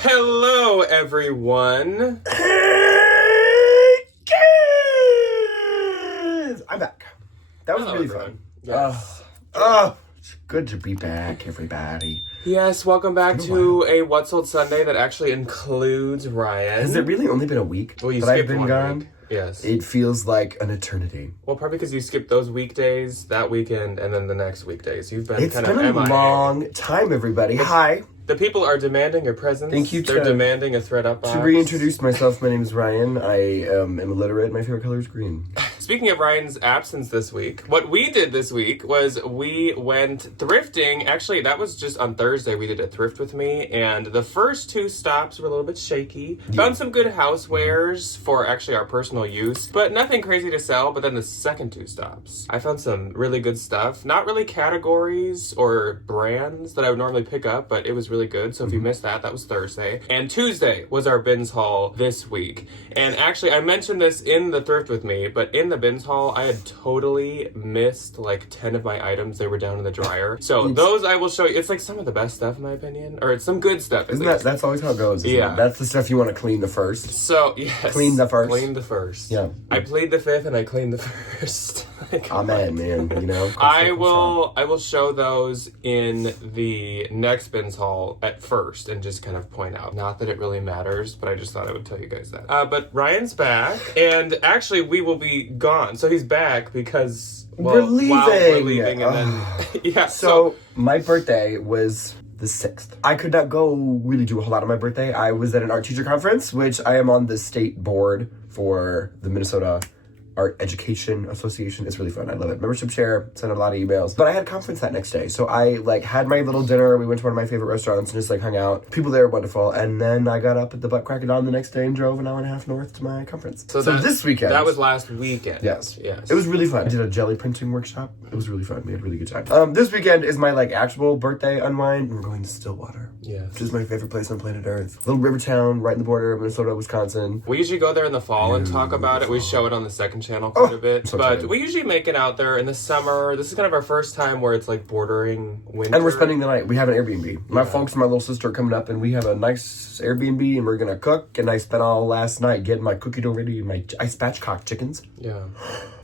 Hello, everyone. Hey, kids! I'm back. That was Hello, really everyone. fun. Yes. It's good to be back, everybody. Yes, welcome back to a What's Old Sunday that actually includes Ryan. Has it really only been a week Well, you that I've skipped been one gone? week. Yes. It feels like an eternity. Well, probably because you skipped those weekdays, that weekend, and then the next weekdays. You've been It's kind been of a MIA. long time, everybody. Hi. The people are demanding your presence. Thank you, They're to- demanding a thread up box. To reintroduce myself, my name is Ryan. I am illiterate. My favorite color is green. Speaking of Ryan's absence this week, what we did this week was we went thrifting. Actually, that was just on Thursday. We did a thrift with me, and the first two stops were a little bit shaky. Yeah. Found some good housewares for actually our personal use, but nothing crazy to sell. But then the second two stops, I found some really good stuff. Not really categories or brands that I would normally pick up, but it was really good. So if you missed that, that was Thursday. And Tuesday was our bins haul this week. And actually, I mentioned this in the thrift with me, but in the bins haul, I had totally missed like 10 of my items. They were down in the dryer. So those I will show you. It's like some of the best stuff in my opinion, or it's some good stuff. Isn't that's always how it goes, isn't Yeah. it? That's the stuff you want to clean the first. So, yes. Clean the first. Clean the first. Yeah. I plead the fifth and I clean the first. Like, Amen, man. You know? I will show those in the next bins haul at first and just kind of point out. Not that it really matters, but I just thought I would tell you guys that. But Ryan's back, and actually we will be gone. So he's back because We're leaving. While we're leaving, and then yeah. So my birthday was the 6th. I could not go really do a whole lot on my birthday. I was at an art teacher conference, which I am on the state board for the Minnesota Art Education Association. It's really fun. I love it. Membership share, sent out a lot of emails. But I had a conference that next day. So I had my little dinner. We went to one of my favorite restaurants and just hung out. People there were wonderful. And then I got up at the butt crack of dawn the next day and drove an hour and a half north to my conference. So this weekend. That was last weekend. Yes. Yes. It was really fun. I did a jelly printing workshop. It was really fun. We had a really good time. This weekend is my actual birthday unwind. We're going to Stillwater. Yes. Which is my favorite place on planet Earth. Little river town right in the border of Minnesota, Wisconsin. We usually go there in the fall and talk about it. We show it on the second channel quite a bit. so but excited. we usually make it out there in the summer. This is kind of our first time where it's bordering winter. And we're spending the night. We have an Airbnb. My folks and my little sister are coming up, and we have a nice Airbnb, and we're going to cook. And I spent all last night getting my cookie dough ready and my I spatchcock chickens. Yeah.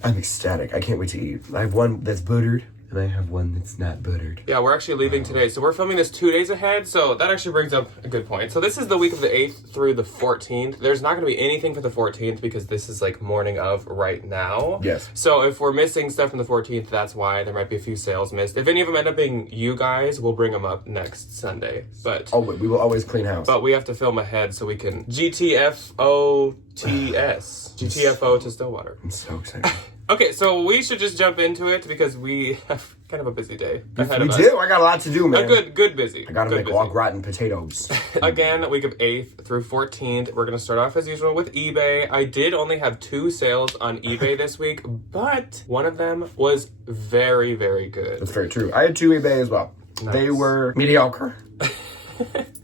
I'm ecstatic. I can't wait to eat. I have one that's buttered, and I have one that's not buttered. Yeah, we're actually leaving today. So we're filming this 2 days ahead. So that actually brings up a good point. So this is the week of the 8th through the 14th. There's not going to be anything for the 14th because this is morning of right now. Yes. So if we're missing stuff from the 14th, that's why. There might be a few sales missed. If any of them end up being you guys, we'll bring them up next Sunday. But We will always clean house. But we have to film ahead so we can GTFOTS. GTFO to Stillwater. I'm so excited. Okay, so we should just jump into it because we have kind of a busy day ahead We of us. do. I got a lot to do, man. Good busy. I gotta Good make busy. au gratin potatoes. Again, week of 8th through 14th. We're going to start off as usual with eBay. I did only have 2 sales on eBay this week, but one of them was very, very good. That's very true. I had 2 eBay as well. Nice. They were mediocre.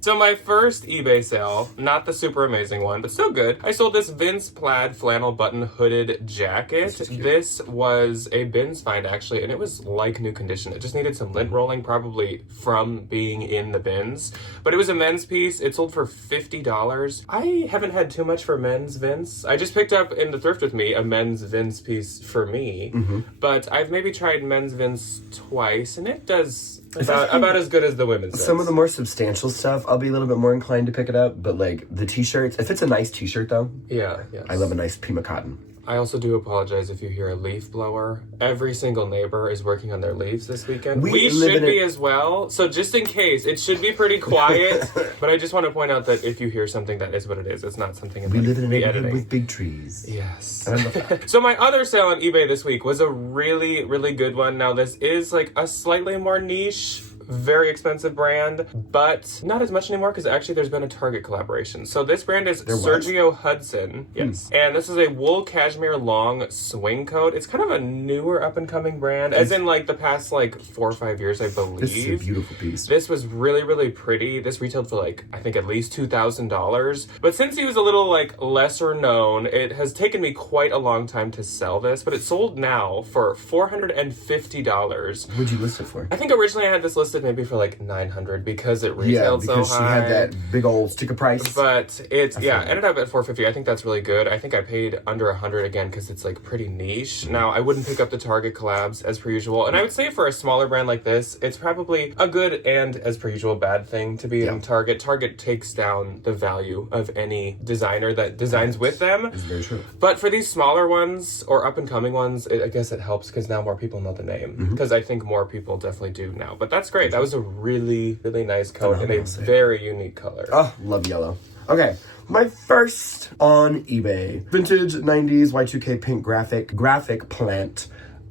So my first eBay sale, not the super amazing one, but still good. I sold this Vince plaid flannel button hooded jacket. This was a bins find actually, and it was like new condition. It just needed some lint rolling, probably from being in the bins. But it was a men's piece. It sold for $50. I haven't had too much for men's Vince. I just picked up in the thrift with me a men's Vince piece for me. But I've maybe tried men's Vince twice, and it does about as good as the women's. Some of the more substantial stuff, I'll be a little bit more inclined to pick it up. But the t-shirts, if it's a nice t-shirt though, yeah, yes. I love a nice Pima cotton. I also do apologize if you hear a leaf blower. Every single neighbor is working on their leaves this weekend. We should be as well. So just in case, it should be pretty quiet. But I just want to point out that if you hear something, that is what it is. It's not something in We live in a the neighborhood editing. with big trees. Yes. I love that. So my other sale on eBay this week was a really, really good one. Now this is a slightly more niche, very expensive brand, but not as much anymore because actually there's been a Target collaboration. So this brand is Sergio Hudson. Yes. And this is a wool cashmere long swing coat. It's kind of a newer up and coming brand, as in the past 4 or 5 years, I believe. This is a beautiful piece. This was really, really pretty. This retailed for I think at least $2,000. But since he was a little lesser known, it has taken me quite a long time to sell this, but it sold now for $450. What'd you list it for? I think originally I had this listed listed maybe for like 900 because it Yeah, retailed because so she high. had that big old sticker price. But it's, ended up at 450. I think that's really good. I think I paid under 100 again because it's like pretty niche. Now, I wouldn't pick up the Target collabs as per usual. And I would say for a smaller brand like this, it's probably a good and, as per usual, bad thing to be in Target. Target takes down the value of any designer that designs with them. It's very true. But for these smaller ones or up and coming ones, I guess it helps because now more people know the name. Because I think more people definitely do now. But that's great. That was a really, really nice coat in a very unique color. Oh, love yellow. Okay, my first on eBay. Vintage 90s Y2K pink graphic plant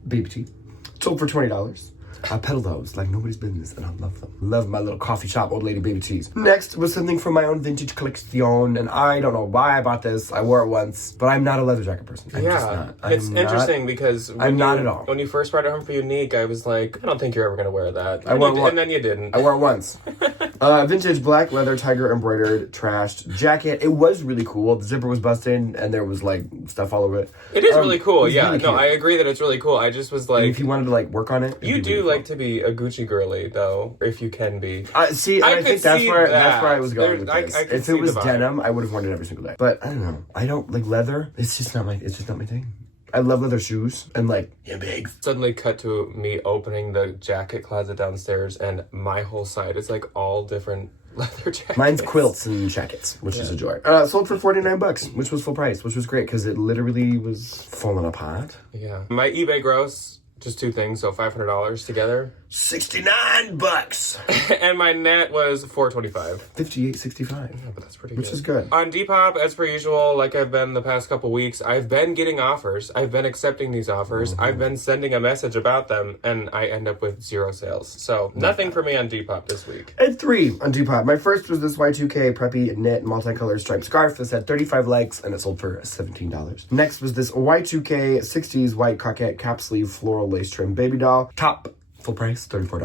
BBT. Sold for $20. I peddle those like nobody's business, and I love them. Love my little coffee shop old lady baby tees. Next was something from my own vintage collection, and I don't know why I bought this. I wore it once, but I'm not a leather jacket person. I'm just not. It's interesting because I'm not at all. When you first brought it home for Unique, I was like, I don't think you're ever gonna wear that. And then you didn't. I wore it once. Vintage black leather tiger embroidered trashed jacket. It was really cool. The zipper was busted, and there was like stuff all over it. It is really cool. Yeah, really no, cute. I agree that it's really cool. I just was like, And if you wanted to like work on it, you do like to be a Gucci girly though, if you can be. See, I I could think that's see where that. I was going with I this. could If see it was the vibe. denim, I would have worn it every single day. But I don't know. I don't like leather. It's just not my thing. I love leather shoes and like handbags. Suddenly cut to me opening the jacket closet downstairs, and my whole side is like all different leather jackets. Mine's quilts and jackets, which is a joy. Sold for $49, which was full price, which was great because it literally was falling apart. Yeah. My eBay gross, just two things, so $500 together. $69. And my net was $425. $58.65. Yeah, but that's pretty Which good. is good. On Depop, as per usual, like I've been the past couple weeks, I've been getting offers. I've been accepting these offers. I've been sending a message about them, and I end up with 0 sales. So nothing for me on Depop this week. I had 3 on Depop. My first was this Y2K preppy knit multicolored striped scarf. This had 35 likes and it sold for $17. Next was this Y2K 60s white coquette cap sleeve floral lace trim baby doll. Top, full price, $34.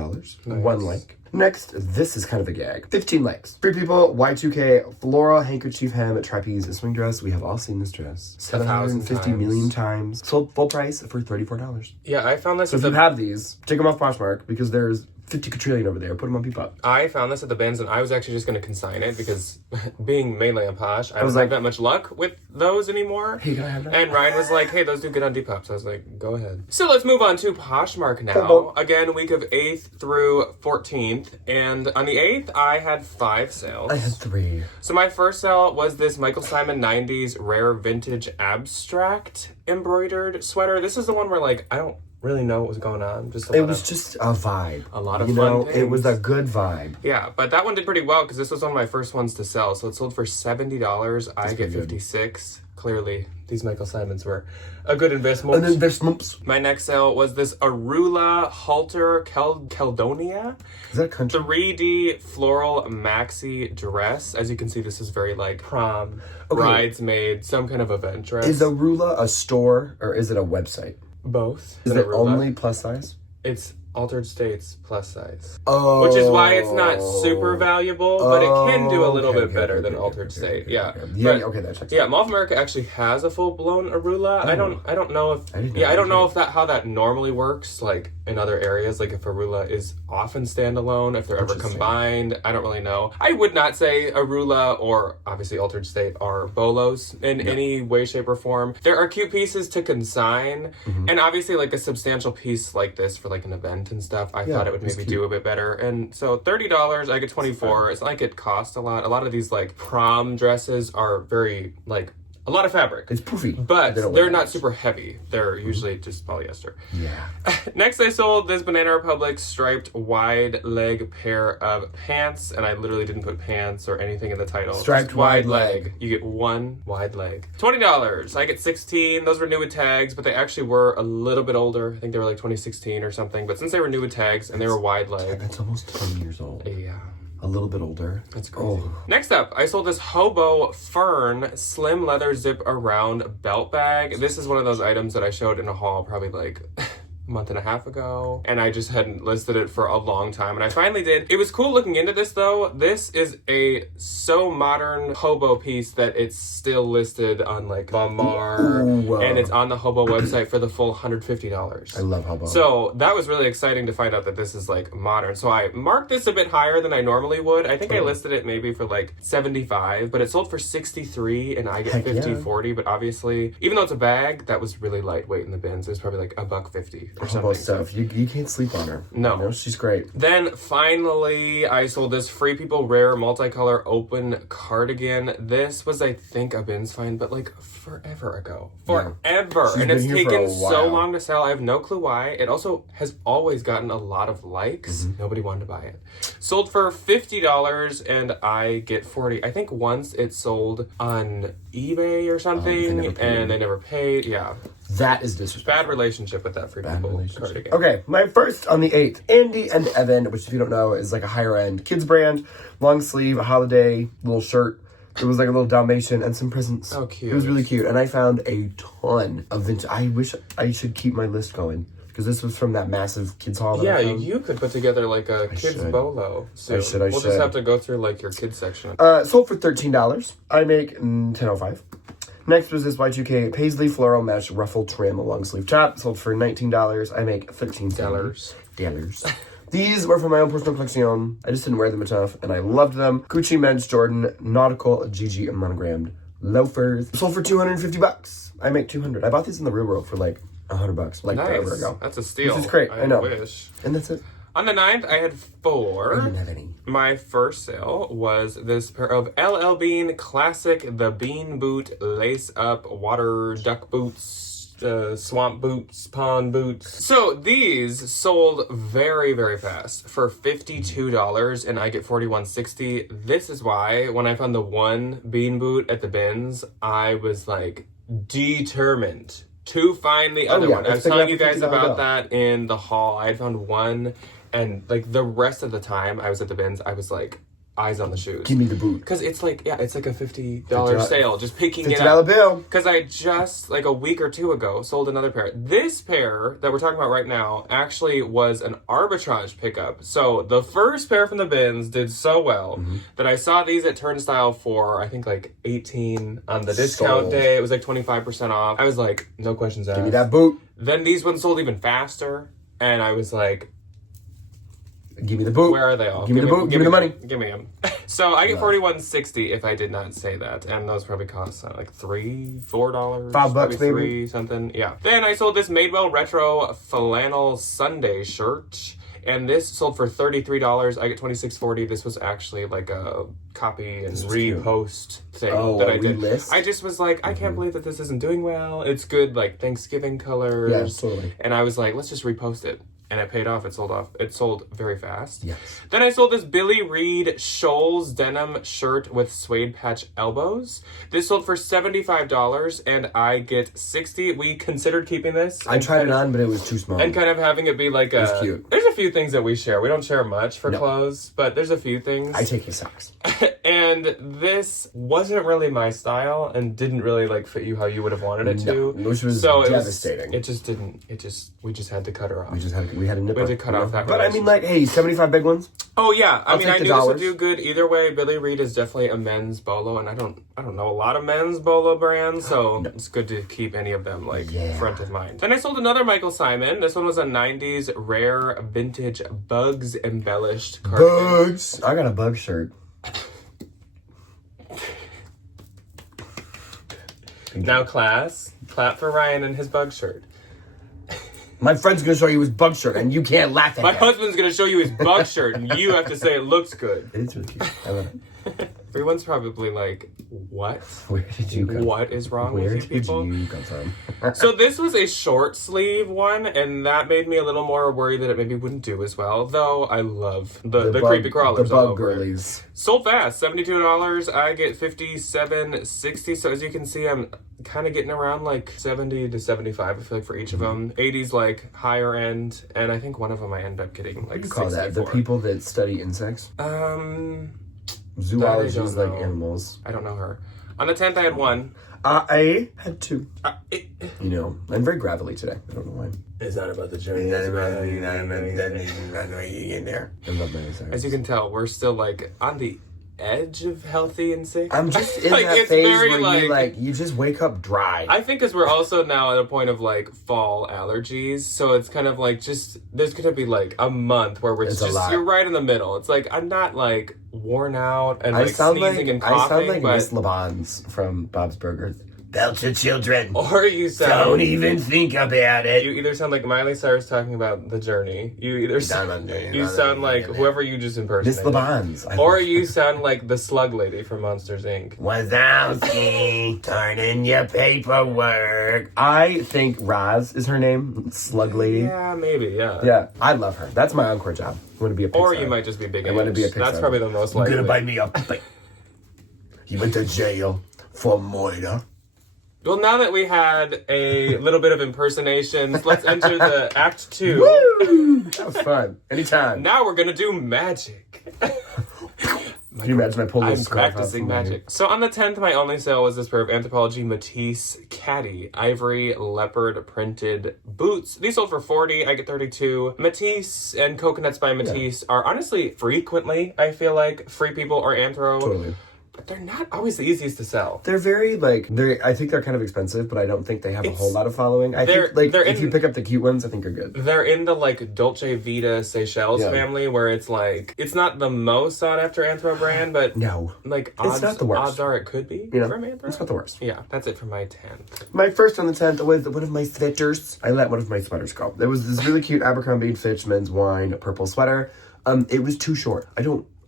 Nice. 1 like. Next, this is kind of a gag. 15 likes. 3 people, Y2K floral handkerchief hem trapeze and swing dress. We have all seen this dress 750 million times. Sold full price for $34. Yeah, I found this So if you have these, take them off Poshmark because there's 50 quadrillion over there. Put them on Depop. I found this at the bins, and I was actually just going to consign it because being mainly on Posh, I don't was have like- that much luck with those anymore. Hey, can I have that? And Ryan was like, hey, those do good on Depop. So I was like, go ahead. So let's move on to Poshmark now. Hello. Again, week of 8th through 14th. And on the 8th, I had 5 sales. I had 3. So my first sale was this Michael Simon 90s rare vintage abstract embroidered sweater. This is the one where like, I don't really know what was going on. It was just a vibe. A lot of you fun know, things. it was a good vibe. Yeah, but that one did pretty well because this was one of my first ones to sell. So it sold for $70. I get pretty good. 56. Clearly, these Michael Simons were a good investment. And then there's Smumps. My next sale was this Arula Halter Caledonia Is that a country? 3D floral maxi dress. As you can see, this is very like prom, Okay. bridesmaid, some kind of event dress. Is Arula a store or is it a website? Both. Is an it Arula. only plus size? It's Altered States plus size. Oh. Which is why it's not super valuable, but it can do a little okay, bit okay, better okay, than okay, Altered okay, State. okay, Yeah. okay. Yeah, But- okay, that checks Yeah, out. Mall of America actually has a full blown Arula. I don't know if I didn't know I don't that. know if how that normally works like in other areas, like if Arula is often standalone, if they're ever Interesting. combined. I don't really know. I would not say Arula or obviously Altered State are bolos in any way, shape, or form. There are cute pieces to consign, Mm-hmm. and obviously like a substantial piece like this for like an event and stuff. I thought it would it's maybe cute. do a bit better. And so $30, I get 24. It's not like it costs a lot. A lot of these like prom dresses are very like a lot of fabric. It's poofy. But They don't they're wear not much. super heavy. They're usually just polyester. Yeah. Next, I sold this Banana Republic striped wide leg pair of pants, and I literally didn't put pants or anything in the title. Striped Just wide leg. You get 1 wide leg. $20. I get 16. Those were new with tags, but they actually were a little bit older. I think they were like 2016 or something. But since they were new with tags and they were wide leg, That's almost 20 years old. yeah. A little bit older. That's crazy. Oh. Next up, I sold this Hobo Fern slim leather zip around belt bag. This is one of those items that I showed in a haul probably like a month and a half ago, and I just hadn't listed it for a long time, and I finally did. It was cool looking into this though. This is a so modern hobo piece that it's still listed on like Poshmark, and it's on the hobo website for the full $150. I love hobo. So that was really exciting to find out that this is like modern. So I marked this a bit higher than I normally would. I think I listed it maybe for like 75, but it sold for 63, and I get 40. But obviously, even though it's a bag, that was really lightweight in the bins. It was probably like $1.50 or something. Stuff. You can't sleep on her. No. You know, she's great. Then finally, I sold this Free People Rare multicolor open cardigan. This was, I think, a bins find, but like forever ago. Forever. She's And been it's here taken for a so while. long to sell. I have no clue why. It also has always gotten a lot of likes. Nobody wanted to buy it. Sold for $50 and I get 40. I think once it sold on eBay or something and they never paid. Yeah. That is disrespectful. Bad relationship with that Free People cardigan. Okay, my first on the 8th, Andy and Evan, which if you don't know is like a higher end kids brand, long sleeve, a holiday little shirt. It was like a little Dalmatian and some presents. Oh, cute. It was really cute. And I found a ton of vintage. I wish I should keep my list going because this was from that massive kids haul. Yeah, you could put together like a kids bolo. So I we'll just have to go through like your kids section. Sold for $13. I make $10.05. Next was this Y2K Paisley Floral Mesh Ruffle Trim long sleeve top. Sold for $19. I make $13. These were from my own personal collection. I just didn't wear them enough, and I loved them. Gucci Men's Jordan Nautical GG monogrammed loafers. Sold for $250. I make $200. I bought these in the real world for like $100, like forever ago. That's a steal. This is great. I know. Wish. And that's it. On the 9th, I had 4. I didn't have any. My first sale was this pair of LL Bean Classic The Bean Boot Lace Up Water Duck Boots, swamp boots, pond boots. So these sold very, very fast for $52 and I get $41.60. This is why when I found the one bean boot at the bins, I was like determined to find the other one. I was telling you guys about that in the haul. I had found one, and like the rest of the time I was at the bins, I was like, eyes on the shoes. Give me the boot. Because it's like, yeah, it's like a $50 sale, just picking it $50 up. bill. Because I just, like a week or two ago, sold another pair. This pair that we're talking about right now actually was an arbitrage pickup. So the first pair from the bins did so well that I saw these at Turnstile for, I think like 18 on the discount day. It was like 25% off. I was like, no questions asked. Give me that boot. Then these ones sold even faster. And I was like, give me the boot. where are they all? Give me the boot. Give me the money. Give me them. So I get $41.60 if I did not say that, and those probably cost like $3, $4, $5 maybe maybe. something. Yeah. Then I sold this Madewell Retro flannel Sunday shirt, and this sold for $33. I get $26.40. This was actually like a copy and repost thing that I did. Relist? I just was like, I can't believe that this isn't doing well. It's good like Thanksgiving colors. Yeah, totally. And I was like, let's just repost it. And it paid off. It sold off. It sold very fast. Yes. Then I sold this Billy Reed Scholl's denim shirt with suede patch elbows. This sold for $75 and I get $60. We considered keeping this. I tried it on, but it was too small. And kind of having it be like It's cute. There's a few things that we share. We don't share much for clothes, but there's a few things. I take his socks. And this wasn't really my style and didn't really like fit you how you would have wanted it to. Which was devastating. We just had to cut her off. We had a nipper. We had to cut off that But I mean, like, hey, 75 big ones. Oh yeah, I mean, I knew this would $50. do good either way. Billy Reed is definitely a men's bolo, and I don't know a lot of men's bolo brands, so it's good to keep any of them like front of mind. Then I sold another Michael Simon. This one was a '90s rare vintage bugs embellished cardigan. Bugs. I got a bug shirt. Now, class, clap for Ryan and his bug shirt. My friend's gonna show you his bug shirt, and you can't laugh at My him. husband's gonna show you his bug shirt, and you have to say it looks good. It is really cute. I love it. Everyone's probably like, what? Where did you go? What is wrong Where with you people? did you come from? So this was a short sleeve one, and that made me a little more worried that it maybe wouldn't do as well. Though I love the creepy crawlers. The all bug over it. girlies. Sold fast, $72. I get $57.60. So as you can see, I'm kind of getting around like 70 to 75. I feel like for each of them. 80s like higher end, and I think one of them I end up getting like What do you call that? The 64. people that study insects? Zoology don't is like know. animals. I don't know her. On the 10th, I had one. I had two. You You know, I'm very gravelly today. I don't know why. It's not about the journey. It's not about you get there. I love Miley Cyrus. As you can tell, we're still like on the edge of healthy and sick. I'm just in Like, that it's phase very, where you just wake up dry. I think because we're also now at a point of like fall allergies, so it's kind of like just there's gonna be like a month where we're It's a just lot. you're right in the middle. It's like I'm not like worn out and I like sound sneezing like and coughing, I sound like but Miss LeBons from Bob's Burgers. Belcher children. or you Don't sound even think about it. you either sound like Miley Cyrus talking about the journey. You either sound like whoever you just Miss impersonated. LeBons. Or you sound like the slug lady from Monsters Inc. Wazowski, turn in your paperwork. I think Roz is her name. Slug lady. Yeah, maybe, yeah. Yeah, I love her. That's my encore job. I want to be a Pixar. Or you might just be big. I want to be a H. Pixar. That's probably the most I'm likely. gonna buy me a. He went to jail for murder. Well, now that we had a little bit of impersonations, let's enter the Act 2. Woo! That was fun. Anytime. Now we're gonna do magic. Can you imagine I pulled this I'm scarf out practicing from my- magic. So on the 10th, my only sale was this pair of Anthropologie Matisse Caddy Ivory Leopard printed boots. These sold for $40. I get $32. Matisse and Coconuts by Matisse are honestly frequently, I feel like, Free People or Anthro. Totally. But they're not always the easiest to sell. They're very I think they're kind of expensive, but I don't think they have a whole lot of following. I they're- think like they're if you in- pick up the cute ones, I think are good. They're in the like Dolce Vita Seychelles Yeah. family where it's like it's not the most sought after Anthro brand, but No. like It's not the worst. odds are it could be You know, from Anthro. it's not the worst. Yeah, that's it for my 10th. My first on the 10th was one of my sweaters. I let one of my sweaters go. There was this really cute Abercrombie & Fitch men's wine purple sweater. It was too short.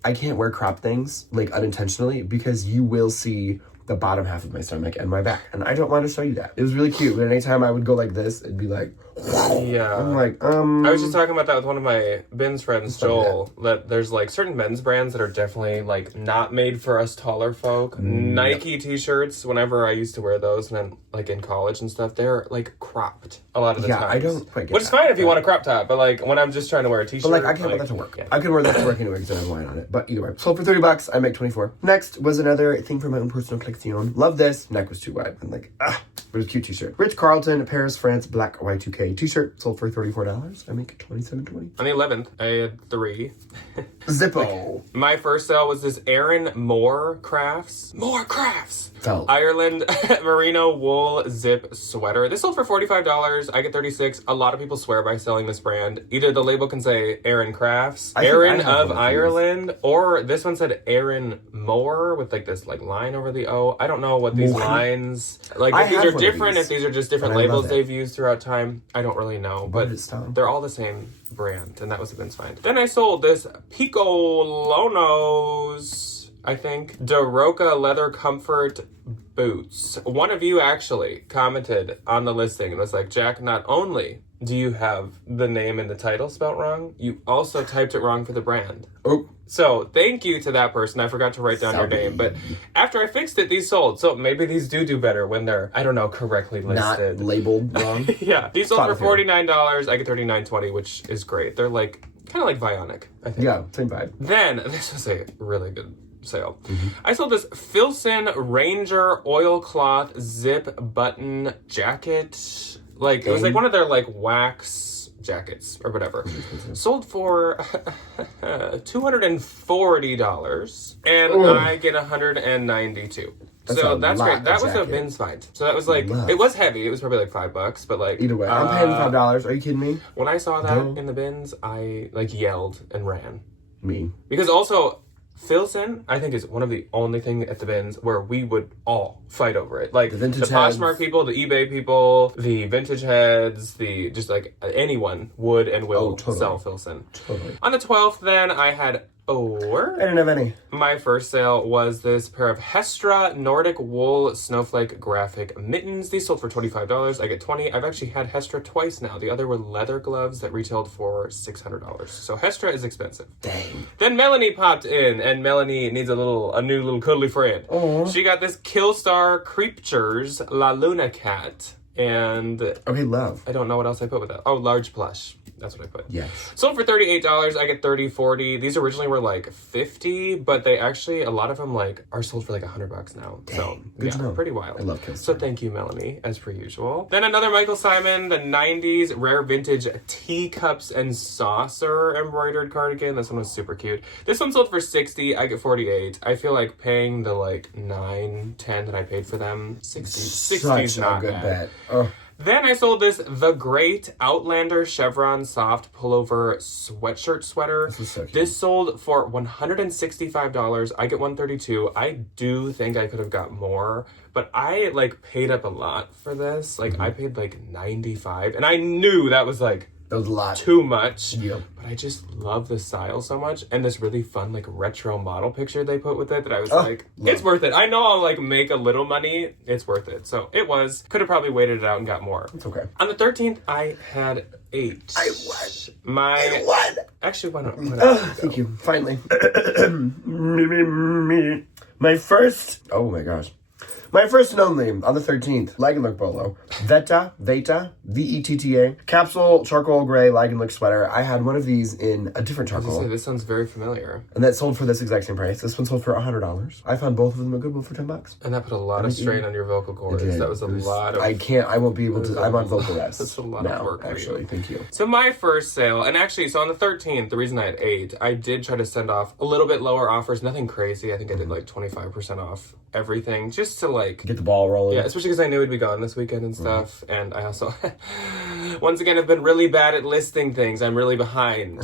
I can't wear crop things, like, unintentionally, because you will see the bottom half of my stomach and my back. And I don't want to show you that. It was really cute, but anytime I would go like this, it'd be like... Yeah. I'm like, I was just talking about that with one of my Ben's friends, Joel, that there's like certain men's brands that are definitely like not made for us taller folk. Nike t-shirts, whenever I used to wear those and then like in college and stuff, they're like cropped a lot of the Yeah, time. I don't quite get Which is that. fine if you want a crop top, but like when I'm just trying to wear a t-shirt. But, like, I can't wear that to work. Yeah. I could wear that to work anyway because I have wine on it. But either way. Sold for $30. I make 24. Next was another thing for my own personal collection. Love this. Neck was too wide. I'm like, but it was a cute t-shirt. Rich Carlton, Paris, France, black Y2K t-shirt. Sold for $34. I make $27.20. On the 11th, I had 3. Zippo. My first sale was this Aaron Moore Crafts. Felt. Ireland merino wool zip sweater. This sold for $45. I get $36. A lot of people swear by selling this brand. Either the label can say Aaron Crafts, I think Aaron I have of one of Ireland, or this one said Aaron Moore with like this like line over the O. I don't know what these Moore. lines like. I If these have are one of different, these, if these are just different and I love labels it. they've used throughout time, I don't really know. But is Tom? they're all the same brand, and that was a Vince find. Then I sold this Picolonos, I think, Daroca leather comfort boots. One of you actually commented on the listing and was like, Jack, not only do you have the name and the title spelt wrong, you also typed it wrong for the brand. Oh. So thank you to that person. I forgot to write down your name, but after I fixed it, these sold. So maybe these do better when they're, I don't know, correctly Not listed. labeled wrong. Yeah, these sold Thought for of it. $49. I get $39.20, which is great. They're like kind of like Vionic, I think. Yeah, same vibe. Then this was a really good sale. I sold this Filson Ranger oilcloth zip button jacket. Like it was like one of their like wax jackets or whatever. Sold for $240 and I get $192. That's So a that's lot great. That of was a jacket. Vince find. So that was like Love. it was heavy. It was probably like $5, but like Either way. I'm paying $5. Are you kidding me? when I saw that No. in the bins, I like yelled and ran. Me. Because also, Filson, I think, is one of the only thing at the bins where we would all fight over it. Like, The the vintage Poshmark heads. people, the eBay people, the vintage heads, the just like anyone would and will totally. sell Filson. Totally. On the 12th, then, I had I didn't have any. my first sale was this pair of Hestra Nordic Wool Snowflake Graphic Mittens. These sold for $25. I get $20. I've actually had Hestra twice now. The other were leather gloves that retailed for $600. So Hestra is expensive. Dang. Then Melanie popped in, and Melanie needs a new little cuddly friend. Aw. She got this Killstar Creatures La Luna cat. And Okay, love. I don't know what else I put with that. Oh, large plush. That's what I put. Yes. Sold for $38. I get 30, 40. These originally were like 50, but they actually, a lot of them like are sold for like $100 now. Dang, so good to know. pretty wild. I love Kills. So thank you, Melanie, as per usual. Then another Michael Simon, the 90s rare vintage teacups and saucer embroidered cardigan. This one was super cute. This one sold for 60. I get 48. I feel like paying the like 9, 10 that I paid for them. 60 is not a good bad. bet. Oh. Then I sold this The Great Outlander Chevron Soft Pullover Sweatshirt Sweater. This is so cute. This sold for $165. I get $132. I do think I could have got more, but I like paid up a lot for this. Like I paid like $95, and I knew that was like That was a lot. too much. Yep. But I just love the style so much, and this really fun like retro model picture they put with it that I was like, it's worth it. I know I'll like make a little money. It's worth it. So it was. Could have probably waited it out and got more. It's okay. On the 13th, I had 8. I won. Actually, why not? Thank you. Finally. My first. Oh my gosh. My first and only, on the 13th, Lagenlook Bolo. Veta, V-E-T-T-A. Capsule, charcoal gray, Lagenlook sweater. I had one of these in a different charcoal. This sounds very familiar. And that sold for this exact same price. This one sold for $100. I found both of them at Goodwill for $10. And that put a lot of strain on your vocal cords. It did. That was a lot of... I won't be able to, I'm on vocal rest. That's a lot now, of work for actually. you. Thank you. So my first sale, and actually, so on the 13th, the reason I had 8, I did try to send off a little bit lower offers, nothing crazy. I think I did like 25% off everything, just to like... Get the ball rolling. Yeah, especially because I knew we'd be gone this weekend and stuff. And I also, once again, have been really bad at listing things. I'm really behind.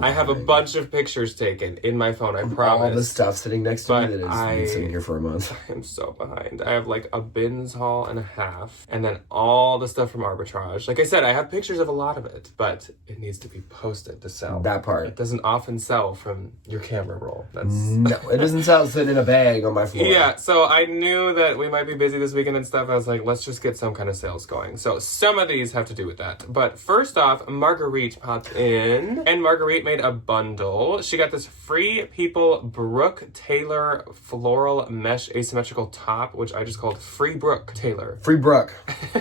I have a bunch of pictures taken in my phone, I promise. All the stuff sitting next to me But that has been sitting here for a month. I'm so behind. I have like a bins haul and a half, and then all the stuff from Arbitrage. Like I said, I have pictures of a lot of it, but it needs to be posted to sell. That part. It doesn't often sell from your camera roll. No, it doesn't sell sitting in a bag on my floor. Yeah, so I knew that we might be busy this weekend and stuff. I was like, let's just get some kind of sales going. So some of these have to do with that. But first off, Marguerite popped in, and Marguerite made a bundle. She got this Free People Brooke Taylor floral mesh asymmetrical top, which I just called Free Brooke Taylor. Free Brooke.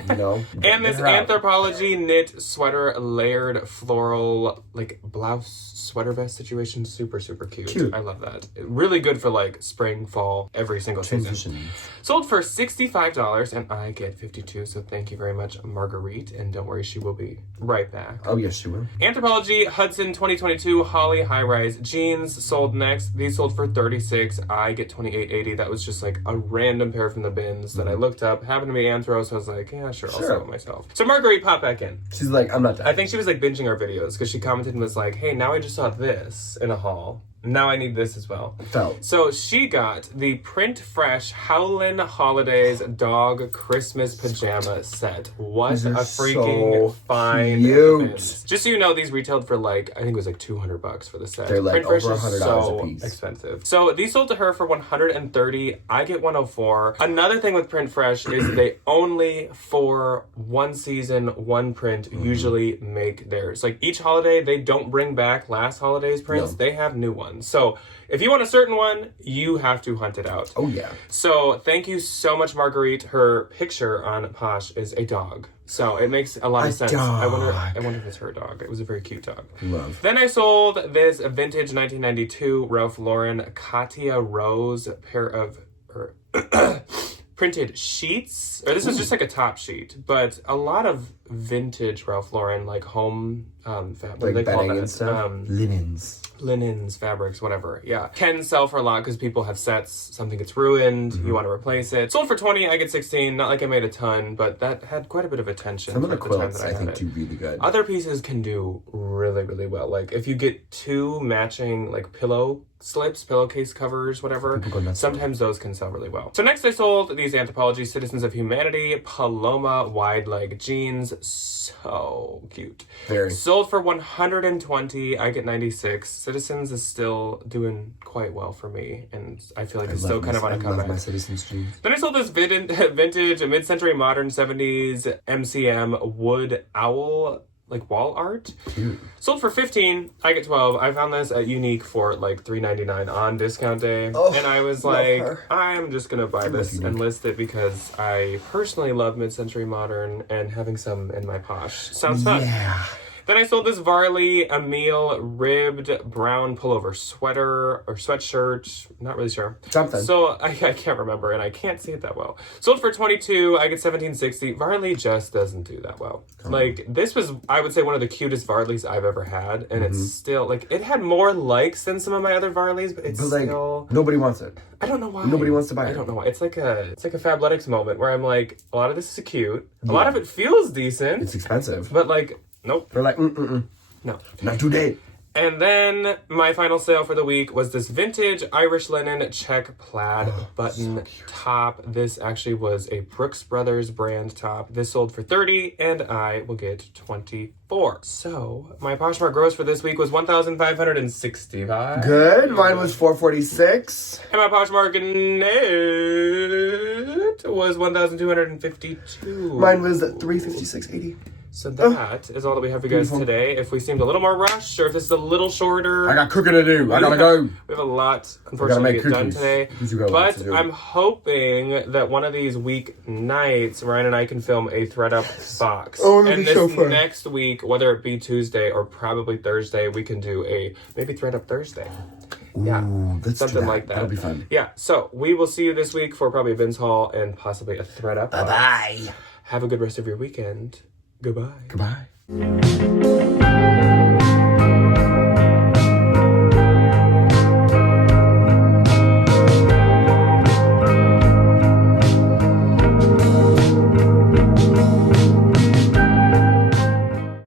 No. And this Anthropology knit sweater layered floral like blouse sweater vest situation. Super, super cute. I love that. Really good for like spring, fall, every single season. Sold for $65 and I get 52. So thank you very much, Marguerite. And don't worry, she will be right back. Oh, yes, she will. Anthropology Hudson 2022 Holly high rise jeans sold next. These sold for $36. I get $28.80. That was just like a random pair from the bins that I looked up. Happened to be Anthro, so I was like, yeah, sure, I'll sell it myself. So Marguerite popped back in. She's like, I'm not done. I think she was like binging our videos because she commented and was like, hey, now I just saw this in a haul. Now I need this as well. So she got the Print Fresh Howlin' Holidays Dog Christmas Pajama Set. What a freaking fine bins. Just so you know, these retailed for like, I think it was like $200 for the set. They're like Print over Fresh is $100 so a piece. expensive. So these sold to her for $130. I get $104. Another thing with Print Fresh is they only for one season, one print usually make theirs. Like each holiday, they don't bring back last holiday's prints. They have new ones. So if you want a certain one, you have to hunt it out. Oh, yeah. So thank you so much, Marguerite. Her picture on Posh is a dog. So it makes a lot of sense. Dog. I wonder if it's her dog. It was a very cute dog. Love. Then I sold this vintage 1992 Ralph Lauren Katia Rose pair of printed sheets. Or this is just like a top sheet, but a lot of vintage Ralph Lauren, like home fabric. Like bedding and stuff? Linens, fabrics, whatever. Yeah. Can sell for a lot because people have sets, something gets ruined, you want to replace it. Sold for $20, I get $16. Not like I made a ton, but that had quite a bit of attention. Some of the time quilts that I think do really good. Other pieces can do really, really well. Like if you get 2 matching like pillow slips, pillowcase covers, whatever, sometimes those can sell really well. So next I sold these Anthropology Citizens of Humanity Paloma wide leg jeans. So cute. Very. Sold for $120. I get $96. Citizens is still doing quite well for me, and I feel like it's still kind of on a comeback. I love my Citizens jeans. Then I sold this vintage mid-century modern 70s MCM wood owl like wall art. Cute. Sold for $15, I get 12. I found this at Unique for like $3.99 on discount day. Oh, and I was love like, her. I'm just gonna buy this and list it because I personally love mid-century modern and having some in my posh. Sounds fun. Yeah. Then I sold this Varley Emile ribbed brown pullover sweater or sweatshirt. Not really sure. Something. So I can't remember and I can't see it that well. Sold for $22. I get $17.60. Varley just doesn't do that well. Like this was, I would say, one of the cutest Varleys I've ever had, and it's still like it had more likes than some of my other Varleys, but it's But like, still. nobody wants it. I don't know why. Nobody wants to buy it. I don't know why. It's like a Fabletics moment where I'm like, a lot of this is cute. A lot of it feels decent. It's expensive. But like, nope. They're like, No. not today. And then my final sale for the week was this vintage Irish linen check plaid button top. This actually was a Brooks Brothers brand top. This sold for $30 and I will get $24. So my Poshmark gross for this week was $1,565. Good. Mine was $446. And my Poshmark net was $1,252. Mine was $356.80. So that is all that we have for you guys today. If we seemed a little more rushed, or if this is a little shorter, I got cooking to do. I gotta go. We have a lot, unfortunately, to get done today. But do. I'm hoping that one of these week nights, Ryan and I can film a thread up box. Oh, that'd and be this so fun. next week, whether it be Tuesday or probably Thursday, we can do a maybe thread up Thursday. Yeah, Ooh, let's something do that. like that. That'll be fun. Yeah, so we will see you this week for probably a Vince haul and possibly a thread up. Bye-bye. Have a good rest of your weekend. Goodbye. Goodbye.